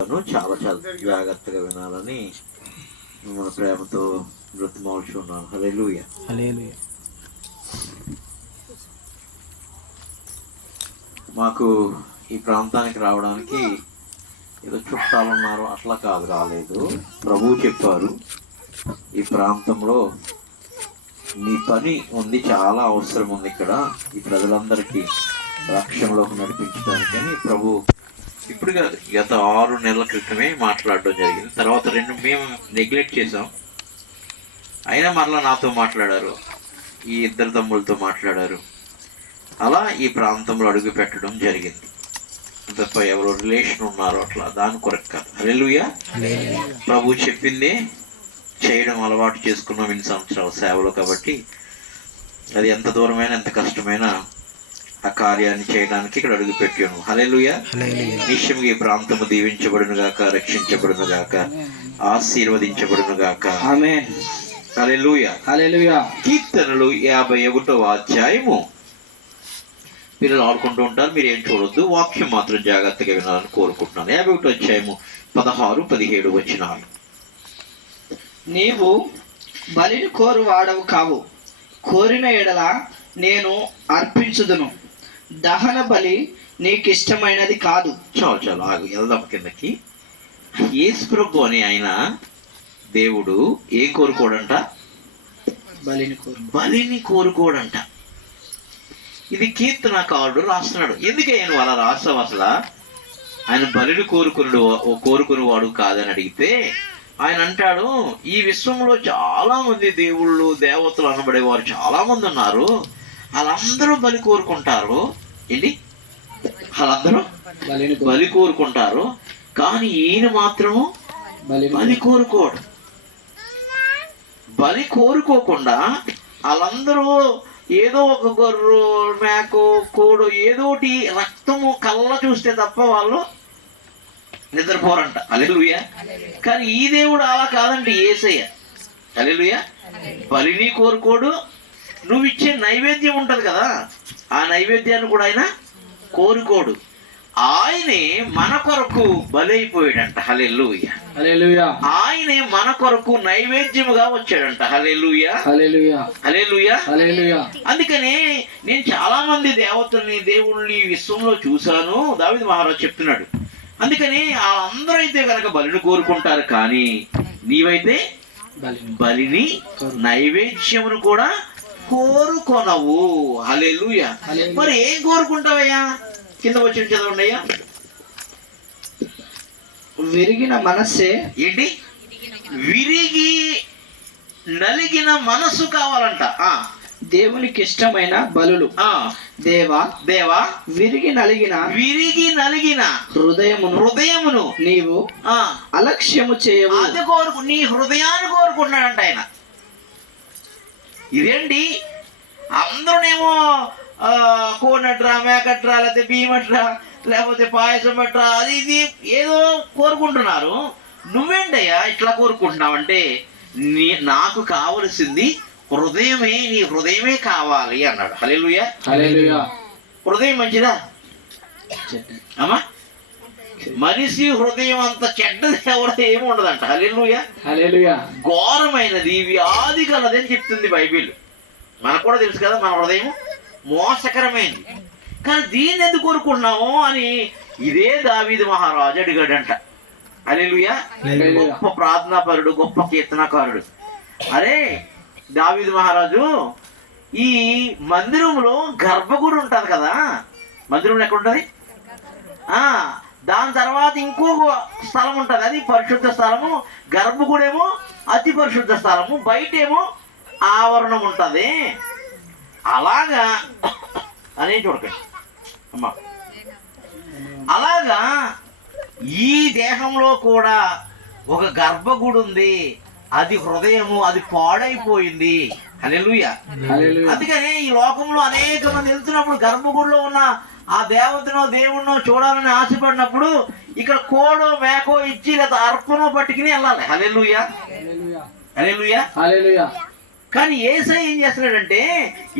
చాలా చాలా జాగ్రత్తగా వినాలని మిమ్మల్ని ప్రేమతో బ్రతిమాల్చున్నాను. హల్లెలూయా. హల్లెలూయా. మాకు ఈ ప్రాంతానికి రావడానికి ఏదో చుట్టాలు ఉన్నారు అట్లా కాదు, రాలేదు. ప్రభువు చెప్పారు ఈ ప్రాంతంలో మీ పని ఉంది, చాలా అవసరం ఉంది ఇక్కడ ఈ ప్రజలందరికీ రక్షణలోకి నడిపించడానికని ప్రభు ఇప్పుడు గత 6 నెలల క్రితమే మాట్లాడడం జరిగింది. తర్వాత 2 మేము నెగ్లెక్ట్ చేసాం, అయినా మరలా నాతో మాట్లాడారు, ఈ 2 తమ్ముళ్ళతో మాట్లాడారు. అలా ఈ ప్రాంతంలో అడుగు పెట్టడం జరిగింది. తప్ప ఎవరో రిలేషన్ ఉన్నారో అట్లా దాని కొరకు కాదు. హల్లెలూయా. ప్రభు చెప్పిందే చేయడం అలవాటు చేసుకున్నాం ఇన్ని సంవత్సరాల సేవలో, కాబట్టి అది ఎంత దూరమైనా ఎంత కష్టమైనా ఆ కార్యాన్ని చేయడానికి ఇక్కడ అడుగు పెట్టాను. హల్లెలూయా. నిశ్చయంగా ఈ ప్రాంతము దీవించబడును గాక, రక్షించబడును గాక, ఆశీర్వదించబడును గాక. ఆమేన్. హల్లెలూయా. హల్లెలూయా. కీర్తనలు 51వ అధ్యాయము. పిల్లలు ఆడుకుంటూ ఉంటారు, మీరు ఏం చూడొద్దు, వాక్యం మాత్రం జాగ్రత్తగా వినాలని కోరుకుంటున్నాను. 51వ అధ్యాయము 16, 17 వచనాలు. నీవు బలిని కోరు వాడవు కావు, కోరిన ఎడల నేను అర్పించుదును. దహన బలి నీకిష్టమైనది కాదు. చాలు చాలు ఆగు, వెళ్దాం కిందకి. యేసు ప్రభు అని ఆయన దేవుడు ఏం కోరుకోడంట? బలిని కోరుకోడంట. ఇది కీర్తనకారుడు రాస్తున్నాడు. ఎందుకు ఆయన అలా రాస్తావు? అసలు ఆయన బలిని కోరుకునేవాడు కాదని అడిగితే ఆయన అంటాడు, ఈ విశ్వంలో చాలా మంది దేవుళ్ళు దేవతలు అనబడేవారు చాలా మంది ఉన్నారు, వాళ్ళందరూ బలి కోరుకుంటారు. ఏంటి? వాళ్ళందరూ బలి కోరుకుంటారు, కానీ ఈయన మాత్రము బలి కోరుకోడు. బలి కోరుకోకుండా వాళ్ళందరూ ఏదో ఒక గొర్రె, మేకో, కోడు, ఏదోటి రక్తము కళ్ళ చూస్తే తప్ప వాళ్ళు నిద్రపోరంట. హల్లెలూయా. కానీ ఈ దేవుడు అలా కాదండి, యేసయ్య. హల్లెలూయా. బలిని కోరుకోడు. నువ్వు ఇచ్చే నైవేద్యం ఉంటది కదా, ఆ నైవేద్యాన్ని కూడా ఆయన కోరుకోడు. ఆయనే మన కొరకు బలైపోయాడంట. హల్లెలూయా. హల్లెలూయా. ఆయనే మన కొరకు నైవేద్యముగా వచ్చాడంట. హల్లెలూయా. హల్లెలూయా. హల్లెలూయా. హల్లెలూయా. అందుకనే నేను చాలా మంది దేవతల్ని దేవుళ్ళని విశ్వంలో చూశాను, దావీదు మహారాజు చెప్తున్నాడు. అందుకని అందరూ అయితే కనుక బలిని కోరుకుంటారు, కానీ నీవైతే బలిని నైవేద్యమును కూడా కోరుకొనవు. హల్లెలూయా. మరి ఏం కోరుకుంటావయ్యా? కింద వచ్చి చదవండి అయ్యా. విరిగిన మనస్సే. ఏంటి? విరిగి నలిగిన మనసు కావాలంట. దేవునికి ఇష్టమైన బలులు. దేవా విరిగి నలిగిన హృదయమును నీవు అలక్ష్యము చేయవు. అది నీ హృదయాన్ని కోరుకుంటున్నాడంట ఆయన. ఇదేంటి? అందరూనేమో కోనట్రా, మేకట్రా, లేకపోతే బియ్యమట్రా, లేకపోతే పాయసం పట్రా, అది ఇది ఏదో కోరుకుంటున్నారు. నువ్వేంటయ్యా ఇట్లా కోరుకుంటున్నావంటే, నాకు కావలసింది హృదయమే, నీ హృదయమే కావాలి అన్నాడు. హల్లెలూయా. హల్లెలూయా. హృదయం మంచిదా అమ్మా? మనిషి హృదయం అంత చెడ్డది ఎవరో ఏమి ఉండదంట. హల్లెలూయా. హల్లెలూయా. ఘోరమైనది, వ్యాధి కలది అని చెప్తుంది బైబిల్. మనకు కూడా తెలుసు కదా, మన హృదయం మోసకరమైనది. కానీ దీన్ని ఎందుకు కోరుకున్నాము అని ఇదే దావీదు మహారాజు అడిగాడంట. హల్లెలూయా. గొప్ప ప్రార్థనాపరుడు, గొప్ప కీర్తనకారుడు. అరే దావీదు మహారాజు, ఈ మందిరంలో గర్భగుడి ఉంటుంది కదా, మందిరంలో ఎక్కడ ఉంటుంది? దాని తర్వాత ఇంకొక స్థలం ఉంటుంది, అది పరిశుద్ధ స్థలము. గర్భగుడేమో అతి పరిశుద్ధ స్థలము, బయటేమో ఆవరణం ఉంటుంది. అలాగా అనే చూడకండి అమ్మా. అలాగా ఈ దేహంలో కూడా ఒక గర్భగుడి ఉంది, అది హృదయము, అది పాడైపోయింది. హల్లెలూయా. అందుకనే ఈ లోకంలో అనేక మంది వెళ్తున్నప్పుడు గర్భగుడిలో ఉన్న ఆ దేవతనో దేవుణ్ణో చూడాలని ఆశపడినప్పుడు ఇక్కడ కోడో మేకో ఇచ్చి లేదా అర్పణో పట్టుకుని వెళ్ళాలి. హల్లెలూయా. హల్లెలూయా. హల్లెలూయా. కానీ యేసయ్య ఏం చేస్తున్నాడంటే,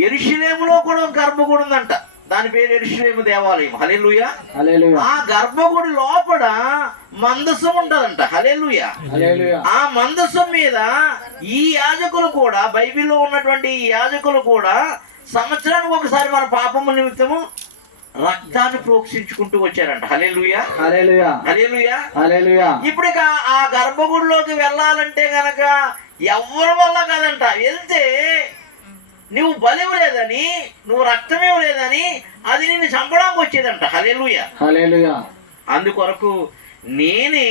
యెరూషలేములో కూడా గర్భగుడి ఉందంట. దాని పేరు యెరూషలేము దేవాలయం. హల్లెలూయా. హల్లెలూయా. ఆ గర్భగుడి లోపల మందసం ఉంటదంట. హల్లెలూయా. హల్లెలూయా. ఆ మందసం మీద ఈ యాజకులు కూడా, బైబిల్లో ఉన్నటువంటి ఈ యాజకులు కూడా సంవత్సరానికి ఒకసారి మన పాపము నిమిత్తము రక్తాన్ని ప్రోక్షించుకుంటూ వచ్చారంట. హల్లెలూయా. హల్లెలూయా. హల్లెలూయా. హల్లెలూయా. ఇప్పుడు ఇక ఆ గర్భగుడిలోకి వెళ్ళాలంటే గనక ఎవరి వల్ల కాదంట. వెళ్తే నువ్వు బలివ్వలేదని, నువ్వు రక్తం ఇవ్వలేదని అది నిన్ను చంపడానికి వచ్చేదంట. హల్లెలూయా. హల్లెలూయా. అందుకొరకు నేనే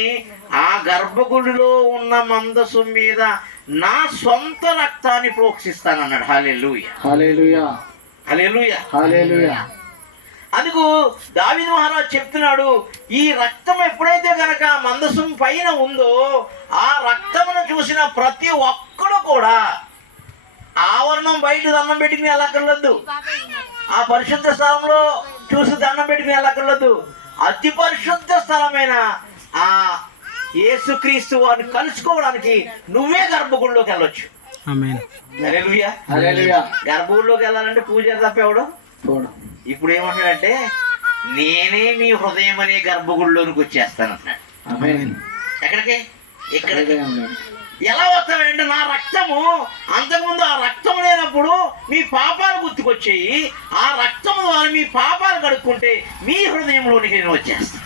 ఆ గర్భగుడిలో ఉన్న మందసం మీద నా సొంత రక్తాన్ని ప్రోక్షిస్తానన్నాడు. హల్లెలూయా. హల్లెలూయా. హల్లెలూయా. హల్లెలూయా. అందుకు దావీదు మహారాజు చెప్తున్నాడు, ఈ రక్తం ఎప్పుడైతే గనక మందసం పైన ఉందో ఆ రక్తమును చూసిన ప్రతి ఒక్కడు కూడా ఆవరణం బయట దండం పెట్టుకుని వెళ్ళక్కర్లేదు, ఆ పరిశుద్ధ స్థలంలో చూసి దండం పెట్టుకుని వెళ్ళక్కర్లేదు. అతి పరిశుద్ధ స్థలమైన ఆ యేసుక్రీస్తు వారిని కలుసుకోవడానికి నువ్వే గర్భగుడిలోకి వెళ్ళొచ్చు. ఆమేన్. హల్లెలూయా. హల్లెలూయా. గర్భగుడిలోకి వెళ్ళాలంటే పూజారి తప్పేవాడు. ఇప్పుడు ఏమంటాడంటే నేనే మీ హృదయం అనే గర్భగుడిలోనికి వచ్చేస్తాను అంటున్నాడు. ఆమేన్. ఎక్కడికి? ఇక్కడికి. ఎలా వస్తామంటే నా రక్తము, అంతకుముందు ఆ రక్తం లేనప్పుడు మీ పాపాలు గుర్తుకొచ్చాయి, ఆ రక్తము ద్వారా మీ పాపాలు కడుక్కుంటే మీ హృదయంలోనికి నేను వచ్చేస్తా,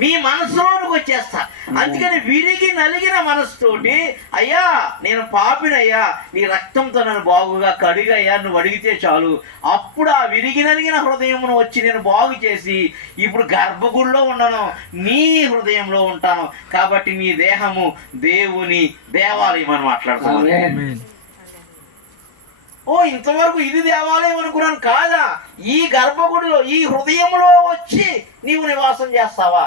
మీ మనసులోనికి వచ్చేస్తా. అందుకని విరిగి నలిగిన మనసుతోటి, అయ్యా నేను పాపినయ్యా, నీ రక్తంతో నన్ను బాగుగా కడిగయ్యా, నువ్వు అడిగితే చాలు, అప్పుడు ఆ విరిగి నలిగిన హృదయమును వచ్చి నేను బాగు చేసి ఇప్పుడు గర్భగుడిలో ఉండను, నీ హృదయంలో ఉంటాను. కాబట్టి నీ దేహము దేవుని దేవాలయం అని మాట్లాడుతున్నాను. ఓ ఇంతవరకు ఇది దేవాలయం అనుకున్నాను. కాదా, ఈ గర్భగుడిలో ఈ హృదయంలో వచ్చి నీవు నివాసం చేస్తావా?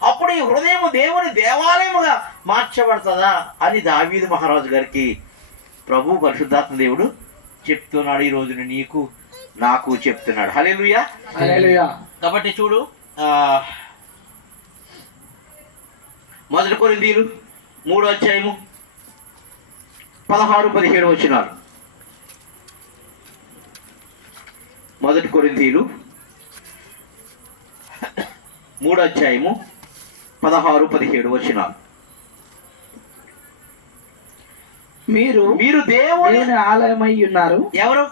అప్పుడు ఈ హృదయం దేవుని దేవాలయముగా మార్చబడుతుందా అని దావీదు మహారాజు గారికి ప్రభు పరిశుద్ధాత్మ దేవుడు చెప్తున్నాడు. ఈ రోజున నీకు నాకు చెప్తున్నాడు. హల్లెలూయా. హల్లెలూయా. కాబట్టి చూడు, 1 కొరింథీయులు 3వ అధ్యాయము 16-17 వచనాలు. 1 కొరింథీయులు 3వ అధ్యాయము 16-17 వచనాలు. మీరు దేవుని ఆలయమై ఉన్నారు. ఎవరు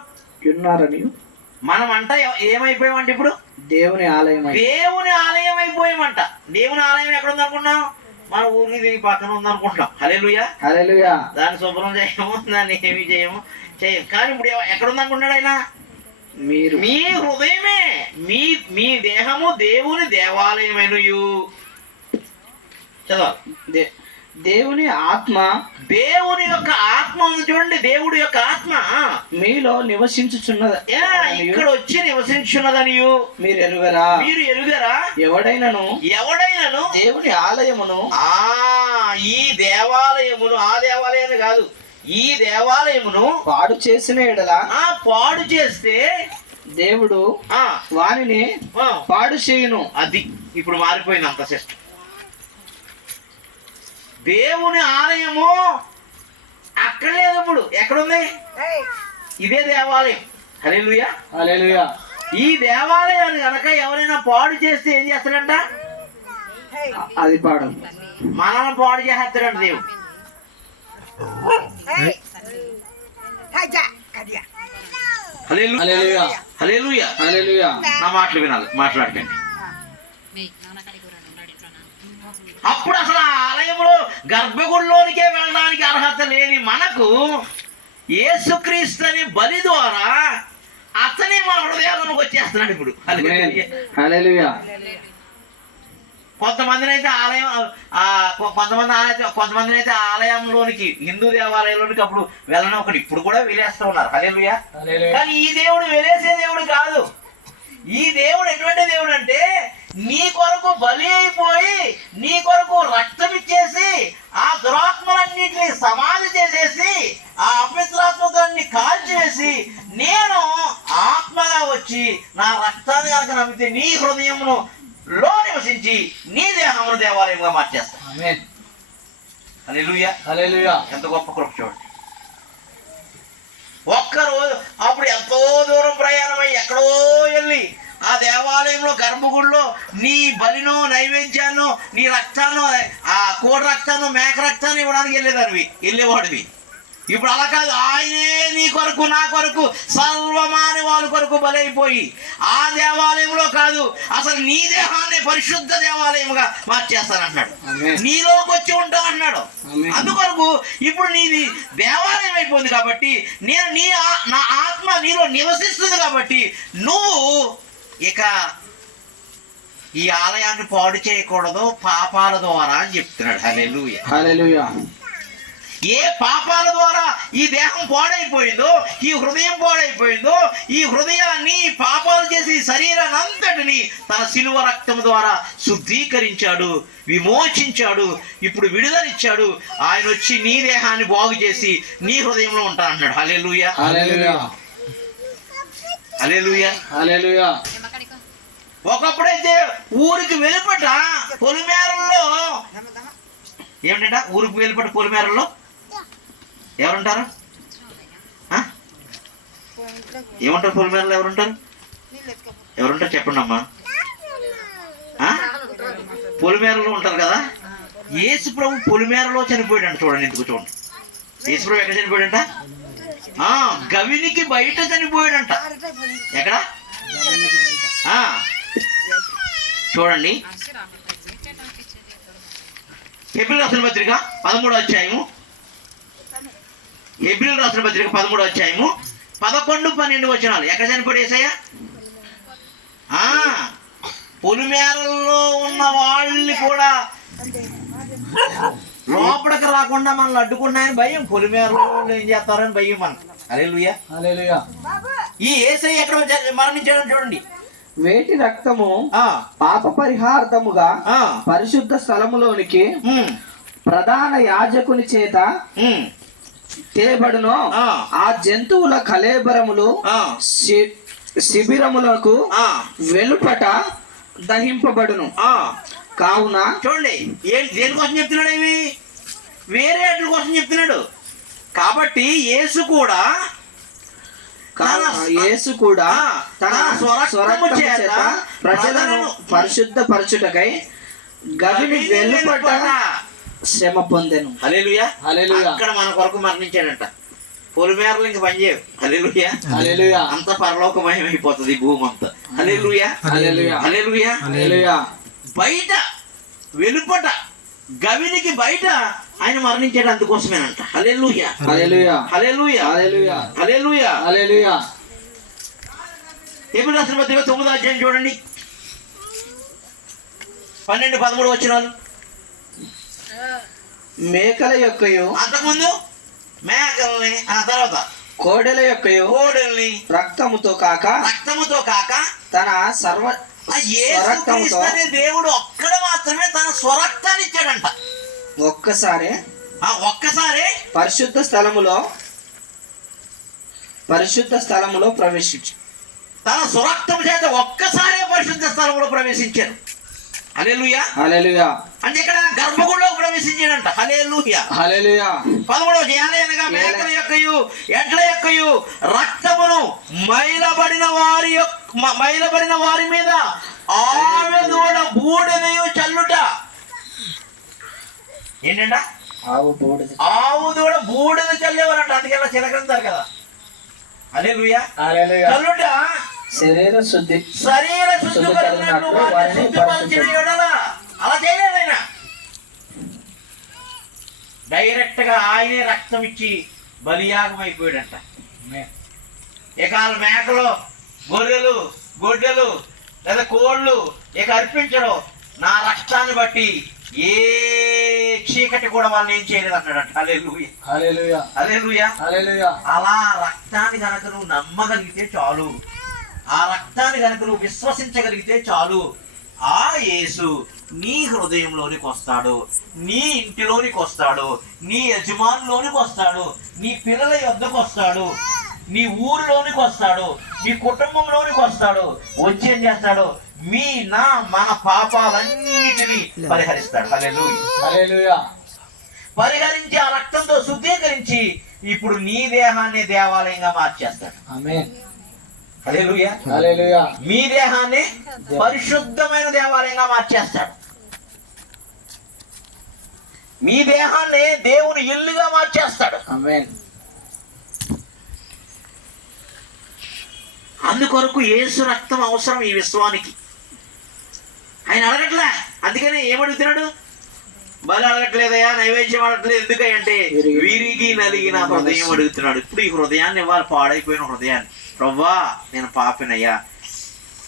ఉన్నారని మనం అంట ఏమైపోయామంట? ఇప్పుడు దేవుని ఆలయం. దేవుని ఆలయం అయిపోయామంట. దేవుని ఆలయం ఎక్కడ ఉంది అనుకున్నాం? మన ఊరికి దిగి పక్కన ఉంది అనుకుంటాం. హల్లెలూయా. హల్లెలూయా. దాన్ని శుభ్రం చేయము, దాన్ని ఏమి చేయము. కానీ ఇప్పుడు ఎక్కడ ఉంది అనుకున్నాడు ఆయన? మీరు, మీ హృదయమే, మీ దేహము దేవుని దేవాలయమైనయు. చదవాలి. దేవుని ఆత్మ, దేవుని యొక్క ఆత్మ ఉంది చూడండి. దేవుడి యొక్క ఆత్మ మీలో నివసించుచున్నది, ఇక్కడ వచ్చి నివసించున్నదనియు మీరు ఎరుగరా? ఎవడైనను దేవుని ఆలయమును, ఈ దేవాలయమును, ఆ దేవాలయాన్ని కాదు, ఈ దేవాలయమును పాడు చేసిన ఎడల, పాడు చేస్తే దేవుడు వానిని పాడు చేయును. అది ఇప్పుడు మారిపోయింది అంత సిస్టం. దేవుని ఆలయము అక్కడ లేదు, ఇప్పుడు ఎక్కడుంది? ఇదే దేవాలయం. హల్లెలూయా. హల్లెలూయా. ఈ దేవాలయాన్ని కనుక ఎవరైనా పాడు చేస్తే ఏం చేస్తాడంట? అది పాడు, మనల్ని పాడు చేస్తాడంట దేవుడు. హల్లెలూయా. హల్లెలూయా. హల్లెలూయా. నా మాటలు వినాలి, మాట్లాడండి. అప్పుడు అసలు ఆ ఆలయంలో గర్భగుడిలోనికే వెళ్ళడానికి అర్హత లేని మనకు యేసుక్రీస్తు అనే బలి ద్వారా అతనే మన హృదయాలకు వచ్చేస్తున్నాడు ఇప్పుడు. హల్లెలూయా. కొంతమందిని అయితే ఆలయం, కొంతమందిని అయితే ఆలయంలోనికి, హిందూ దేవాలయంలోనికి అప్పుడు వెళ్ళని ఒకటి ఇప్పుడు కూడా వెలేస్తూ ఉన్నారు. హల్లెలూయా. కానీ ఈ దేవుడు వెలేసే దేవుడు కాదు. ఈ దేవుడు ఎటువంటి దేవుడు అంటే నీ కొరకు బలి అయిపోయి, నీ కొరకు రక్తం ఇచ్చేసి, ఆ దురాత్మలన్నింటినీ సమాధి చేసేసి, ఆ అపవిత్రాత్మలన్నీ కాల్చివేసి, నేను ఆత్మగా వచ్చి నా రక్తాన్ని కనుక నమ్మితే నీ హృదయమును లో నివసించి నీ దేహమును దేవాలయంగా మార్చేస్తాను. ఆమేన్. హల్లెలూయా. హల్లెలూయా. ఎంత గొప్ప కృప చూడండి. ఒక్కరోజు అప్పుడు ఎంతో దూరం ప్రయాణమై ఎక్కడో వెళ్ళి ఆ దేవాలయంలో గర్భగుడిలో నీ బలినో నైవేద్యాన్నో నీ రక్తాన్నో ఆ కోడి రక్తాన్నో మేక రక్తాన్ని ఇవ్వడానికి వెళ్ళేవాడివి. ఇప్పుడు అలా కాదు, ఆయనే నీ కొరకు నా కొరకు సర్వమాని వాళ్ళ కొరకు బలైపోయి ఆ దేవాలయంలో కాదు అసలు నీ దేహాన్ని పరిశుద్ధ దేవాలయముగా మార్చేస్తానంటున్నాడు. నీలోకి వచ్చి ఉంటానన్నాడు. అందుకొరకు ఇప్పుడు నీది దేవాలయం అయిపోయింది కాబట్టి నా ఆత్మ నీలో నివసిస్తుంది కాబట్టి నువ్వు ఇక ఈ ఆలయాన్ని పాడు చేయకూడదు పాపాల ద్వారా అని చెప్తున్నాడు. హల్లెలూయా, హల్లెలూయా. ఏ పాపాల ద్వారా ఈ దేహం పాడైపోయిందో, ఈ హృదయం పాడైపోయిందో, ఈ హృదయాన్ని పాపాలు చేసి శరీరాన్ని అంతటిని తన శిలువ రక్తం ద్వారా శుద్ధీకరించాడు, విమోచించాడు, ఇప్పుడు విడుదలిచ్చాడు. ఆయన వచ్చి నీ దేహాన్ని బాగు చేసి నీ హృదయంలో ఉంటానన్నాడు. హల్లెలూయా, హల్లెలూయా, హల్లెలూయా, హల్లెలూయా. ఒకప్పుడైతే ఊరికి వెలుపట పొలిమేరల్లో ఏమిటంట, ఊరికి వెలుపట పొలిమేరల్లో ఎవరుంటారు? ఏమంటారు పొలిమేరలో? ఎవరుంటారు చెప్పండి అమ్మా. పొలిమేరలో ఉంటారు కదా. యేసు ప్రభు పొలిమేరలో చనిపోయాడంట. చూడండి, ఎందుకు చూడండి. యేసు ప్రభు ఎక్కడ చనిపోయాడంట? గవినికి బయట చనిపోయాడంట. ఎక్కడ? చూడండి, హెబ్రీయులకు రాసిన పత్రిక 13వ అధ్యాయము, హెబ్రీయులకు రాసిన పత్రిక 13వ అధ్యాయము 11-12 వచనాలు. ఎక్కడ చనిపోయాడు యేసయ్య? పొలిమేరల్లో ఉన్న వాళ్ళని కూడా లోపలికి రాకుండా మనల్ని అడ్డుకున్నాయని భయం. పొలిమేరలో ఏం చేస్తారని భయం మనకు. హల్లెలూయా, హల్లెలూయా. ఈ యేసయ్య ఎక్కడ మరణించాడని చూడండి. వేటి రక్తము పాప పరిహార్థముగా పరిశుద్ధ స్థలములోనికి ప్రధాన యాజకుని చేత తేబడును. ఆ జంతువుల కళేబరములు శిబిరములకు వెలుపట దహింపబడును. కావున చూడండి, దేనికోసం చెప్తున్నాడు? ఇవి వేరే వాటి కోసం చెప్తున్నాడు. కాబట్టి యేసు కూడా తన స్వరక్తము చేత ప్రజలను పరిశుద్ధ పరచుటకై గవిని వెలుపట శ్రమ పొందెను. హల్లెలూయా, హల్లెలూయా. అక్కడ మన కొరకు మరణించాడంట. పొలిమేరలు ఇంక పనిచేయవు. హల్లెలూయా, హల్లెలూయా. అంత పరలోకమయం అయిపోతుంది భూమి అంతా. హల్లెలూయా, హల్లెలూయా, హల్లెలూయా, హల్లెలూయా. బయట వెలుపట గవినికి బయట ఆయన మరణించాడు. అందుకోసమేనంట. హల్లెలూయా, హల్లెలూయా, హల్లెలూయా, హల్లెలూయా, హల్లెలూయా, హల్లెలూయా. హెబ్రీయులకు రాసిన పత్రిక 9వ అధ్యాయం చూడండి, 12-13 వచనాలు. మేకల యొక్కయు, అంతకుముందు మేకల్ని, ఆ తర్వాత కోడెల యొక్కయు కోడెల్ని రక్తముతో కాక తన యేసుక్రీస్తు అనే దేవుడు ఒక్కడ మాత్రమే తన స్వరక్తాన్ని ఇచ్చాడంట. ఒక్కసారి పరిశుద్ధ స్థలములో ప్రవేశించు. తన స్వరక్తం చేత ఒక్కసారే పరిశుద్ధ స్థలంలో ప్రవేశించారు. హల్లెలూయా, హల్లెలూయా. అంటే ఇక్కడ గర్భగుడిలోకి ప్రవేశించాడంట. హల్లెలూయా, హల్లెలూయా. 13వ అనగా మేకల యొక్కయు ఎడ్ల యొక్కయు రక్తమును మైలబడిన వారి మీద ఆమెదూడ బూడిదయు చల్లుట. ఏంటంట? ఆవు దూడ బూడిద చల్లేవారంట. అందుకెలా చిలకంటారు కదా. హల్లెలూయా, హల్లెలూయా. చల్లుట శరీర శుద్ధి అలా చేయలేదు ఆయన. డైరెక్ట్ గా ఆయనే రక్తం ఇచ్చి బలియాగం అయిపోయాడంట. ఇక వాళ్ళ మేకలు, గొర్రెలు, గొడ్డలు లేదా కోళ్ళు ఇక అర్పించడం. నా రక్తాన్ని బట్టి ఏ చీకటి కూడా వాళ్ళని ఏం చేయలేదు అన్నాడంట. హల్లెలూయా, హల్లెలూయా, హల్లెలూయా, హల్లెలూయా. అలా రక్తాన్ని కనుక నువ్వు నమ్మగలిగితే చాలు, ఆ రక్తాన్ని కనుక నువ్వు విశ్వసించగలిగితే చాలు, ఆ యేసు నీ హృదయంలోనికి వస్తాడు, నీ ఇంటిలోనికి వస్తాడు, నీ యజమానులోనికి వస్తాడు, నీ పిల్లల యొద్దకు వస్తాడు, నీ ఊరిలోనికి వస్తాడు, నీ కుటుంబంలోనికి వస్తాడు. వచ్చి ఏం చేస్తాడు? మన పాపాలన్నిటినీ పరిహరిస్తాడు. హల్లెలూయా, హల్లెలూయా. పరిహరించి ఆ రక్తంతో శుద్ధీకరించి ఇప్పుడు నీ దేహాన్ని దేవాలయంగా మార్చేస్తాడు. ఆమేన్. హల్లెలూయా. హల్లెలూయా. మీ దేహాన్ని పరిశుద్ధమైన దేవాలయంగా మార్చేస్తాడు. మీ దేహాన్ని దేవుని ఇల్లుగా మార్చేస్తాడు. ఆమేన్. అందుకొరకు యేసు రక్తం అవసరం ఈ విశ్వానికి. ఆయన అడగట్లే, అందుకనే ఏమడుగుతున్నాడు? బలి అడగట్లేదయ్యా, నైవేద్యం అడగట్లేదు, ఎందుకంటే విరిగి నలిగిన హృదయం అడుగుతున్నాడు. ఇప్పుడు ఈ హృదయాన్ని ఇవ్వాలి, పాడైపోయిన హృదయాన్ని. ప్రవ్వా, నేను పాపినయ్యా,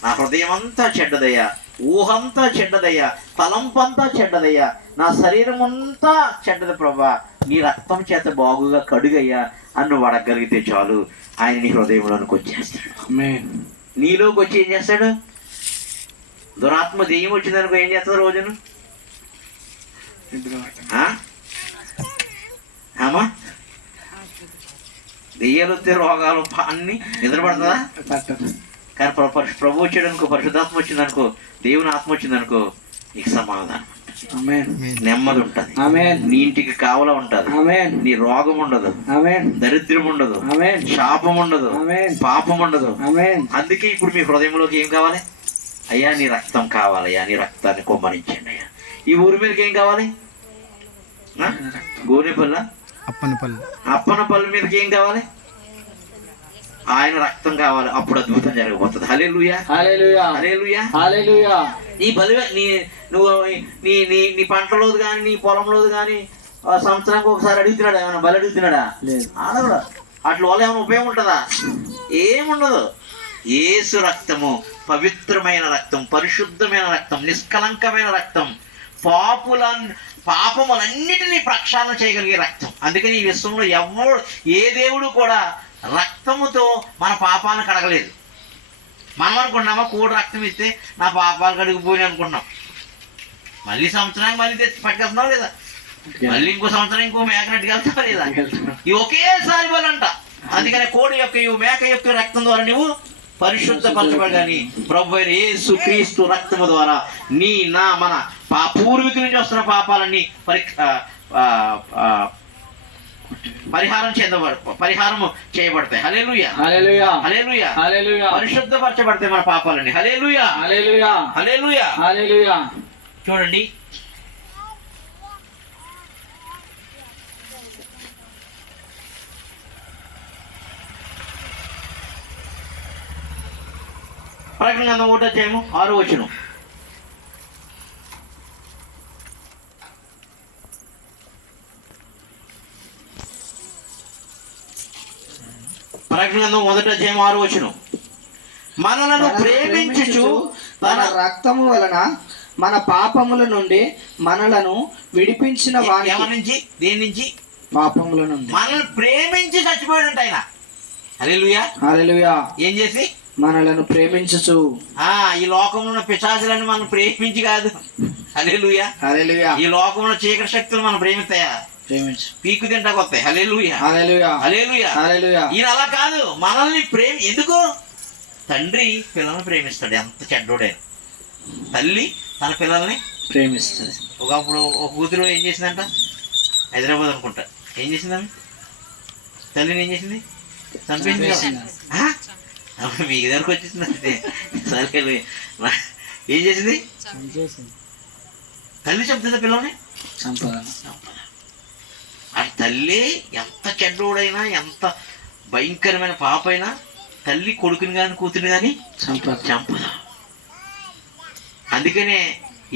నా హృదయం అంతా చెడ్డదయ్యా, ఊహంతా చెడ్డదయ్యా, తలంపంతా చెడ్డదయ్యా, నా శరీరం అంతా చెడ్డది ప్రవ్వా, నీ రక్తం చేత బాగుగా కడుగయ్యా అని నువ్వు అడగగలిగితే చాలు, ఆయన నీ హృదయంలోనికి వచ్చేస్తాడు. నీలోకి వచ్చి ఏం చేస్తాడు? దురాత్మ దెయ్యం వచ్చిందనుకో ఏం చేస్తుంది రోజును? అమ్మా, దెయ్యాలు వస్తే రోగాలు అన్ని నిద్రపడుతుందా? కానీ ప్రభు వచ్చాడనుకో, పరిశుద్ధాత్మ వచ్చిందనుకో, దేవుని ఆత్మ వచ్చిందనుకో, నీకు సమాధానం, నెమ్మది ఉంటది, నీ ఇంటికి కావలా ఉంటది, నీ రోగం ఉండదు, దరిద్రం ఉండదు, శాపం ఉండదు, పాపం ఉండదు. అందుకే ఇప్పుడు మీ హృదయంలోకి ఏం కావాలి? అయ్యా నీ రక్తం కావాలయ్యా, నీ రక్తాన్ని కొమ్మరించండి అయ్యా. ఈ ఊరి మీదకి ఏం కావాలి? గోనెపల్లి, అప్పనపల్లి మీదకి ఏం కావాలి? ఆయన రక్తం కావాలి. అప్పుడు అద్భుతం జరగబోతుంది. హల్లెలూయా, హల్లెలూయా, హల్లెలూయా, హల్లెలూయా. నీ బలి నువ్వు నీ పంటలోది కానీ నీ పొలంలోది కానీ సంవత్సరానికి ఒకసారి అడుగుతున్నాడా? ఏమైనా బలి అడుగుతున్నాడా? అడగడు. అట్ల వల్ల ఏమైనా ఉపయోగం ఉంటుందా? ఏముండదు. యేసు రక్తము పవిత్రమైన రక్తం, పరిశుద్ధమైన రక్తం, నిష్కలంకమైన రక్తం, పాపములన్నిటినీ ప్రక్షాళన చేయగలిగే రక్తం. అందుకని ఈ విశ్వంలో ఏ దేవుడు కూడా రక్తముతో మన పాపాలను కడగలేదు. మనం అనుకున్నామా, కోడి రక్తం ఇస్తే నా పాపాలు కడిగిపోయి అనుకున్నాం. మళ్ళీ సంవత్సరానికి మళ్ళీ తెచ్చి పట్టుకెళ్తున్నావు లేదా? మళ్ళీ ఇంకో సంవత్సరం ఇంకో మేకనట్టుకు వెళ్తావా లేదా? ఇవి ఒకేసారి బలంట. అందుకని కోడి యొక్క మేక యొక్క రక్తం ద్వారా నువ్వు పరిశుద్ధపరచబడగాని ప్రభు అయిన యేసు క్రీస్తు రక్తము ద్వారా మన పూర్వీకుల నుంచి వస్తున్న పాపాలన్నీ పరిహారము చేయబడతాయి. హల్లెలూయా, హల్లెలూయా, హల్లెలూయా, హల్లెలూయా. పరిశుద్ధపరచబడతాయి మన పాపాలన్నీ. హల్లెలూయా, హల్లెలూయా, హల్లెలూయా, హల్లెలూయా. చూడండి, ప్రకటన గ్రంథం 1వ అధ్యాయము 6వ వచనం. ప్రకటన గ్రంథం 1వ అధ్యాయం 6వ వచనం. మనలను ప్రేమించుచు తన రక్తము వలన మన పాపముల నుండి మనలను విడిపించిన వాని నుంచి, దేని నుంచి? పాపముల నుండి. మనల్ని ప్రేమించి చచ్చిపోయాడంట ఆయన. హల్లెలూయా, హల్లెలూయా. ఏం చేసి? మనలను ప్రేమించుచు. ఈ లోకంలో ఉన్న పిశాచులను మనం ప్రేమించి కాదు. హల్లెలూయా, హల్లెలూయా. ఈ లోకంలో చీకటి శక్తులు మనం ప్రేమిస్తాయా? ప్రేమించు, పీకు తింటాకు వస్తాయి. హల్లెలూయా, హల్లెలూయా, హల్లెలూయా, హల్లెలూయా. ఈయన అలా కాదు, మనల్ని ఎందుకు? తండ్రి పిల్లల్ని ప్రేమిస్తాడు. ఎంత చెడ్డోడే. తల్లి తన పిల్లల్ని ప్రేమిస్తుంది. ఒకప్పుడు ఒక కూతురు ఏం చేసిందంట? హైదరాబాద్ అనుకుంటా. ఏం చేసిందని? తల్లిని ఏం చేసింది? చంపేసింది. మీకు దగ్గరకు వచ్చేసింది. సరే, ఏం చేసింది? తల్లి చంపుతుంది పిల్లల్ని. ఆ తల్లి ఎంత చెడ్డోడైనా, ఎంత భయంకరమైన పాప అయినా తల్లి కొడుకుని కానీ కూతురిని కానీ చంపదు. అందుకనే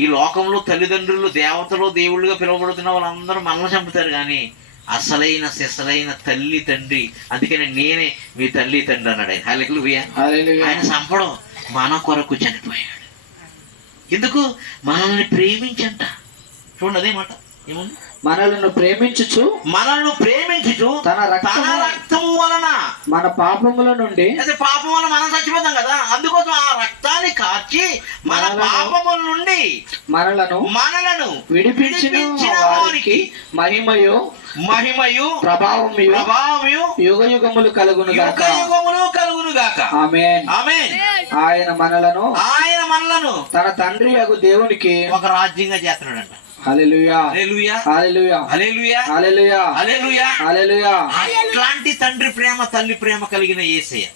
ఈ లోకంలో తల్లిదండ్రులు దేవతలు దేవుళ్ళుగా పిలువబడుతున్న వాళ్ళందరూ మనల్ని చంపుతారు, కానీ అసలైన సిసలైన తల్లి తండ్రి, అందుకనే నేనే మీ తల్లి తండ్రి అన్నాడు ఆయన. హల్లెలూయా. ఆయన చంపడం మన కొరకు చనిపోయాడు. ఎందుకు? మనల్ని ప్రేమించంట. చూడండి, అదే మాట. ఏముంది? మనలను ప్రేమించుచు తన రక్తము వలన మన పాపముల నుండి. అదే పాపం వల్ల మనం చచ్చిపోతాం కదా, అందుకోసం ఆ రక్తాన్ని కార్చి మన పాపముల నుండి మనలను విడిపించిన వారికి మహిమయు ప్రభావము యుగయుగములు కలుగును గాక. ఆమేన్, ఆమేన్. ఆయన మనలను తన తండ్రి యగు దేవునికి ఒక రాజ్యంగా చేస్తున్నాడంట. హల్లెలూయా హల్లెలూయా హల్లెలూయా హల్లెలూయా హల్లెలూయా హల్లెలూయా హల్లెలూయా. అట్లాంటి తండ్రి ప్రేమ తల్లి ప్రేమ కలిగిన యేసయ్య.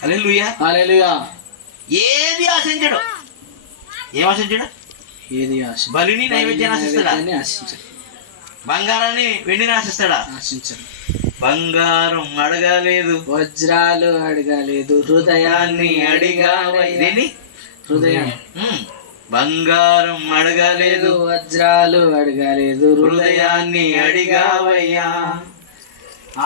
హల్లెలూయా హల్లెలూయా. ఏది ఆశించడు. ఏం ఆశించడు? ఏది ఆశ? బలిని నైవేద్యాన్ని ఆశిస్తాడా? ఆశించడు. బంగారాన్ని వెండిని ఆశిస్తాడా? ఆశించడు. బంగారం అడగలేదు, వజ్రాలు అడగలేదు, హృదయాన్ని అడిగావయ్యా. హృదయం. బంగారం అడగలేదు, వజ్రాలు అడగలేదు, హృదయాన్ని అడిగావయ్యా.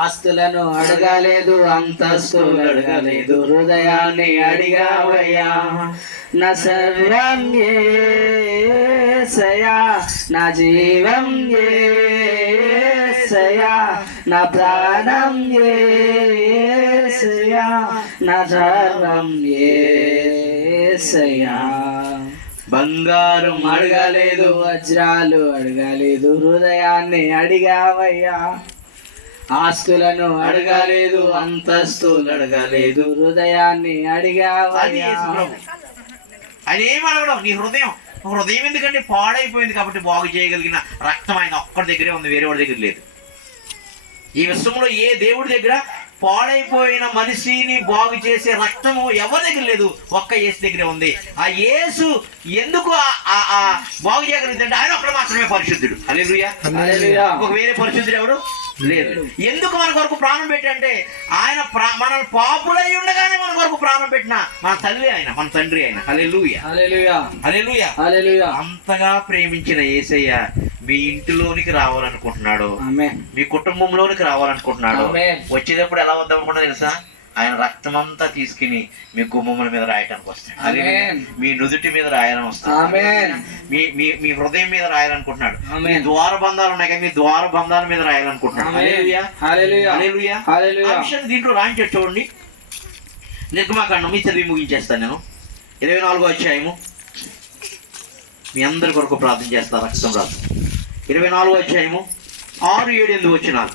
ఆస్తులను అడగలేదు, అంతస్తులు అడగలేదు, హృదయాన్ని అడిగావయ్యా. నా సర్వం యేసయ్యా, నా జీవం యేసయ్యా, నా ప్రాణం యేసయ్యా, నా సర్వం యేసయ్యా. బంగారం అడగలేదు, వజ్రాలు అడగలేదు, హృదయాన్ని అడిగావయ్యా. ఆస్తులను అడగలేదు, అంతస్తులు అడగలేదు, హృదయాన్ని అడిగావయ్యా. అది ఏం అడగడం? నీ హృదయం ఎందుకంటే పాడైపోయింది కాబట్టి బాగు చేయగలిగిన రక్తం ఆయన ఒక్కడి దగ్గరే ఉంది, వేరే వాడి దగ్గర లేదు. ఈ విశ్వంలో ఏ దేవుడి దగ్గర పాడైపోయిన మనిషిని బాగు చేసే రక్తము ఎవరి దగ్గర లేదు, ఒక్క యేసు దగ్గరే ఉంది. ఆ యేసు ఎందుకు బాగు చేయగలుగుతుంటే ఆయన ఒక్కడు మాత్రమే పరిశుద్ధుడు. హల్లెలూయా. ఒక వేరే పరిశుద్ధుడు ఎవడు లేదు. ఎందుకు మన కొరకు ప్రాణం పెట్టంటే ఆయన మనల్ని పాపులై ఉండగానే మన కొరకు ప్రాణం పెట్టిన మన తల్లి ఆయన, మన తండ్రి ఆయన. హల్లెలూయా హల్లెలూయా హల్లెలూయా హల్లెలూయా. అంతగా ప్రేమించిన యేసయ్య మీ ఇంటిలోనికి రావాలనుకుంటున్నాడు, మీ కుటుంబంలోనికి రావాలనుకుంటున్నాడు. వచ్చేటప్పుడు ఎలా వద్దామనుకున్నా తెలుసా? ఆయన రక్తం అంతా తీసుకుని మీ గుమ్మముల మీద రాయటానికి వస్తాడు. మీ నుదుటి మీద రాయాలని వస్తాడు. మీ హృదయం మీద రాయాలనుకుంటున్నాడు. మీ ద్వార బంధాలు ఉన్నాయి కదా, మీ ద్వార బంధాల మీద రాయాలనుకుంటున్నాడు. దీంట్లో రాయించాడు చూడండి. నిర్గమాకాండం మీ చదివి ముగించేస్తాను నేను. 24వ అధ్యాయము. మీ అందరి కొరకు ప్రార్థన చేస్తారు. రక్తం రాదు. 24వ అధ్యాయము 6, 7, 8 వచనాలు.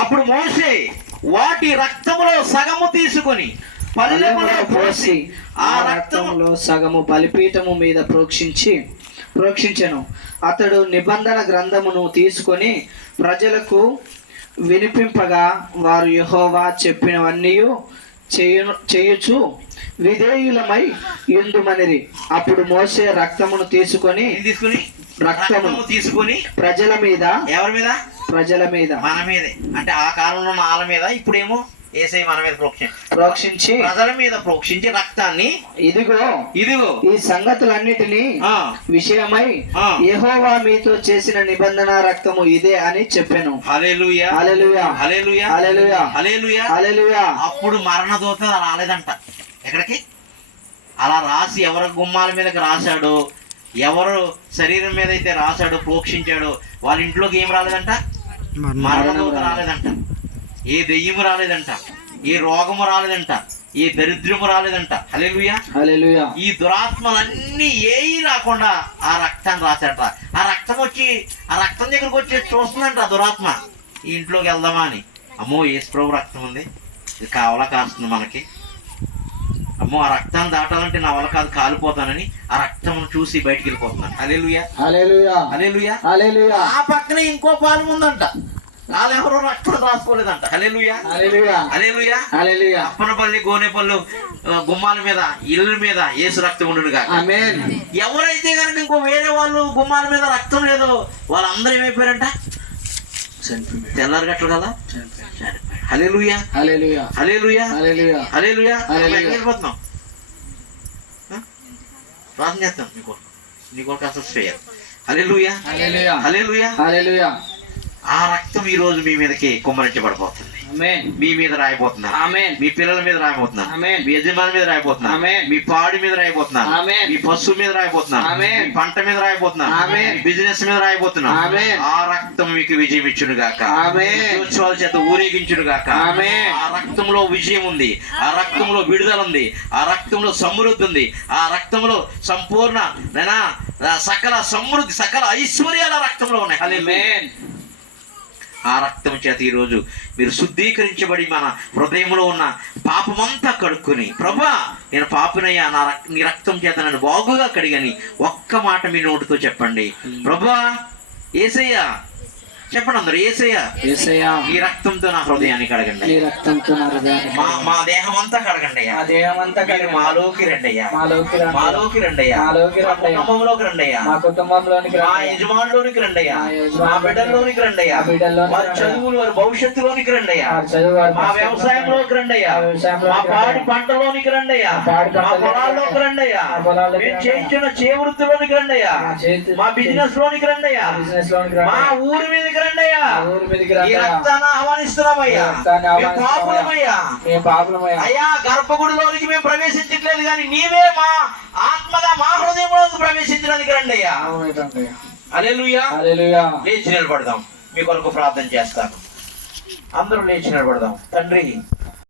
అప్పుడు మోషే వాటి రక్తములో సగము తీసుకొని పల్లెములో పోసి ఆ రక్తములో సగము బలిపీఠము మీద ప్రోక్షించెను. అతడు నిబంధన గ్రంథమును తీసుకొని ప్రజలకు వినిపింపగా వారు యెహోవా చెప్పినవన్నీ చేయుచు విధేయులమై యుందుమనిరి. అప్పుడు మోషే రక్తమును తీసుకొని ప్రజల మీద, ఎవరి మీద? ప్రజల మీద, మన మీదే. అంటే ఆ కాలంలో వాళ్ళ మీద, ఇప్పుడేమో యేసయ్య మన మీద ప్రోక్షించి ప్రజల మీద ప్రోక్షించి రక్తాన్ని ఇదిగో ఈ సంగతులన్నిటినీ విషయమై యెహోవా మీతో చేసిన నిబంధన రక్తము ఇదే అని చెప్పాను. హల్లెలూయా హల్లెలూయా హల్లెలూయా హల్లెలూయా హల్లెలూయా హల్లెలూయా. అప్పుడు మరణదూత రాలేదంట ఎక్కడికి. అలా రాసి ఎవరి గుమ్మాల మీదకి రాశాడో, ఎవరు శరీరం మీద అయితే రాశాడో, ప్రోక్షించాడో, వాళ్ళ ఇంట్లోకి ఏం రాలేదంట? మరణదూత రాలేదంట. ఏ దెయ్యము రాలేదంట, ఏ రోగము రాలేదంట, ఏ దరిద్రము రాలేదంట. హల్లెలూయా హల్లెలూయా. ఈ దురాత్మలన్నీ ఏవి రాకుండా ఆ రక్తాన్ని రాశాడట. ఆ రక్తం దగ్గరకు వచ్చి చూస్తుందంట ఆ దురాత్మ. ఈ ఇంట్లోకి వెళ్దామా అని. అమ్మో యేసు ప్రభు రక్తం ఉంది, ఇది కావలా కాస్తుంది మనకి. అమ్మో ఆ రక్తాన్ని దాటాలంటే నా వల్ల కాదు, కాలిపోతానని ఆ రక్తం చూసి బయటికి వెళ్ళిపోతున్నాను. హల్లెలూయా హల్లెలూయా హల్లెలూయా హల్లెలూయా. ఆ పక్కన ఇంకో పాలు ఉందంట, వాళ్ళెవరో రక్తం రాసుకోలేదంట. హల్లెలూయా హల్లెలూయా హల్లెలూయా హల్లెలూయా. అప్పనపల్లి, గోనెపల్లి గుమ్మాల మీద, ఇళ్ళ మీద యేసు రక్తం ఉండునుగా. ఆమేన్. ఎవరైతే కనుక ఇంకో వేరే వాళ్ళు గుమ్మాల మీద రక్తం లేదో వాళ్ళందరూ ఏమైపోయారంట? తెల్లారి గట్లు కదా. హల్లెలూయా హల్లెలూయా హల్లెలూయా హల్లెలూయా హల్లెలూయా. వెళ్ళిపోతున్నాం, ప్రార్థన చేస్తాం నీ కొరకు అసలు చేయాలి. హల్లెలూయా హల్లెలూయా హల్లెలూయా హల్లెలూయా. ఆ రక్తం ఈ రోజు మీ మీదకి కుమ్మరించబడబోతుంది. మీ మీద రాయబోతున్నారు, మీ పిల్లల మీద రాయబోతున్నారు, మీ యజమాని మీద రాయబోతున్నారు, మీ పాడి మీద రాయబోతున్నారు, మీ పశువు మీద రాయబోతున్నారు, మీ పంట మీద రాయబోతున్నారు, మీ బిజినెస్ మీద రాయబోతున్నారు. ఆ రక్తం మీకు విజయం ఇచ్చును గాక, ఉత్సవాల చేత ఊరేగించును గాక. ఆ రక్తంలో విజయం ఉంది, ఆ రక్తంలో విడుదల ఉంది, ఆ రక్తంలో సమృద్ధి ఉంది, ఆ రక్తంలో సంపూర్ణ సకల సమృద్ధి, సకల ఐశ్వర్యాల రక్తంలో ఉన్నాయి. హల్లెలూయా. ఆ రక్తం చేత ఈరోజు మీరు శుద్ధీకరించబడి మన హృదయంలో ఉన్న పాపమంతా కడుక్కొని, ప్రభా నేను పాపునయ్యా, నీ రక్తం చేత నన్ను బాగుగా కడిగని ఒక్క మాట మీ నోటితో చెప్పండి. ప్రభా యేసయ్యా చెప్పండి అందరూ, యేసయ్యా యేసయ్యా ఈ రక్తంతో నా హృదయాన్ని కడగండి, ఈ రక్తంతో నా హృదయాన్ని మా దేహం అంతా కడగండి అయ్యా, మా దేహమంతా మీరు మాలోకి రండి అయ్యా, మాలోకి రండి. మాలోకి రండి అయ్యా, మాలోకి మా రండి అయ్యా. కుటుంబంలోకి రండి అయ్యా, మా కుటుంబంలోనికి మా రండి. యజమానులోనికి రండి అయ్యా, మా యజమానులోనికి మా బిడ్డల్లోనికి రండి అయ్యా, మా బిడ్డల్లోనికి వారి రండి. చదువులు వారి భవిష్యత్తులోనికి రండి అయ్యా, వారి చదువు వారి మా వ్యవసాయంలోకి రండి అయ్యా, మా వ్యవసాయంలోకి మా రండి పాడి అయ్యా. పంటలోనికి రండి అయ్యా, మా పాడి మా పంటలోనికి పొలాల్లోకి రండి అయ్యా, మా పొలాల్లోకి మేము రండి. చేయించిన చేవృత్తిలోనికి రండి అయ్యా, మా చేతి- మా బిజినెస్ లోనికి రండి అయ్యా, బిజినెస్ లోనికి రండి. మా ఊరి మీదకి రండి అయ్యా, మా ఊరి మీదకి ఈ రండి అయ్యా. రక్తాన్ని ఆహ్వానిస్తున్నామయ్యా, ఈ రక్తాన్ని మేము ఆహ్వానిస్తున్నామయ్యా. పాపులమయ్యా, మేము పాపులమయ్యా. అయ్యా గర్భగుడిలోనికి మేము ప్రవేశించట్లేదు కానీ నీవే మా ఆత్మగా మా హృదయంలోకి ప్రవేశించడానికి రండి అయ్యా. అవును, రండి అయ్యా. హల్లెలూయా. హల్లెలూయా. లేచి నిలబడదాం, మీ కొరకు ప్రార్థన చేస్తాను. అందరూ లేచి నిలబడదాం. తండ్రి